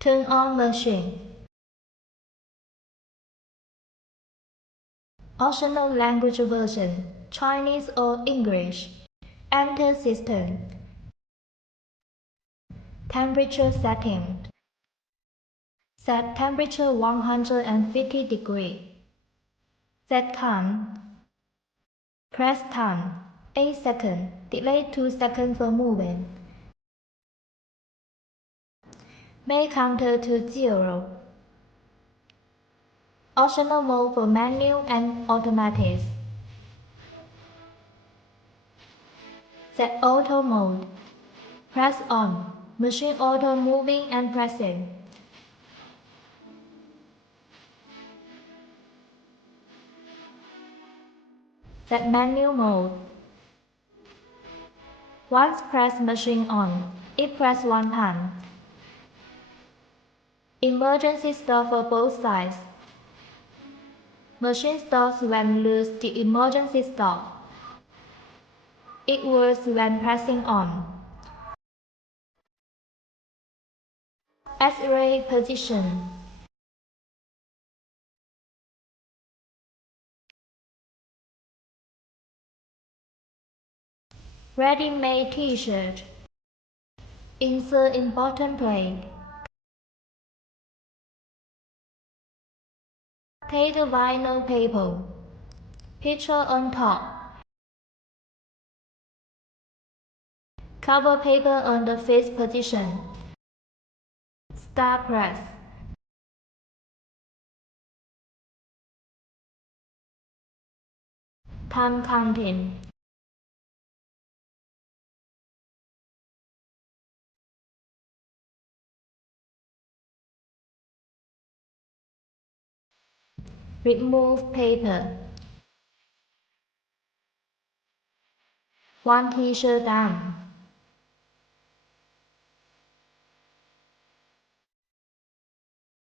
Turn on machine. Optional language version, Chinese or English. Enter system. Temperature setting. Set temperature 150 degree. Set time. Press time 8 seconds. Delay 2 seconds for moving. Make counter to 0. Optional mode for manual and automatic. Set auto mode. Press on. Machine auto moving and pressing. Set manual mode. Once press machine on, it press one time. Emergency stop for both sides. Machine stops when lose the emergency stop. It works when pressing on. X-ray position. Ready-made T-shirt. Insert important plate. Take the vinyl paper. Picture on top. Cover paper on the face position. Start press. Time counting. Remove paper. One T-shirt down.